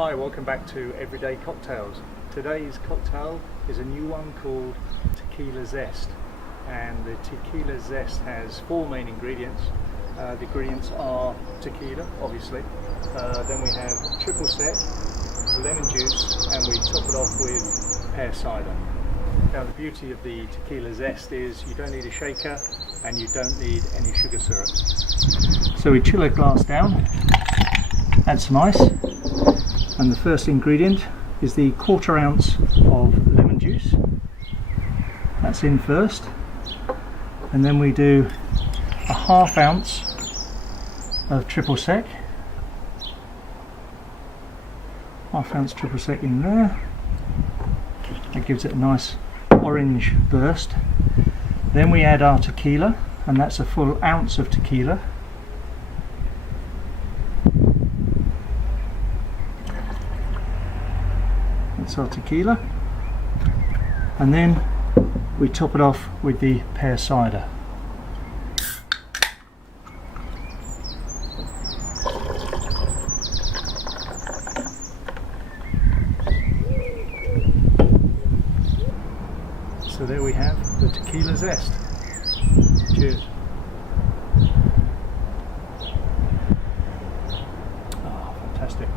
Hi, welcome back to Everyday Cocktails. Today's cocktail is a new one called Tequila Zest, and the Tequila Zest has four main ingredients. The ingredients are tequila, obviously, then we have triple sec, lemon juice, and we top it off with pear cider. Now the beauty of the Tequila Zest is you don't need a shaker and you don't need any sugar syrup. So we chill a glass down, add some ice, and the first ingredient is the 1/4 ounce of lemon juice. That's in first, and then we do a 1/2 ounce of triple sec. 1/2 ounce triple sec in there. That gives it a nice orange burst. Then we add our tequila, and that's a full ounce of tequila. That's our tequila, and then we top it off with the pear cider. So there we have the Tequila Zest. Cheers. Oh, fantastic.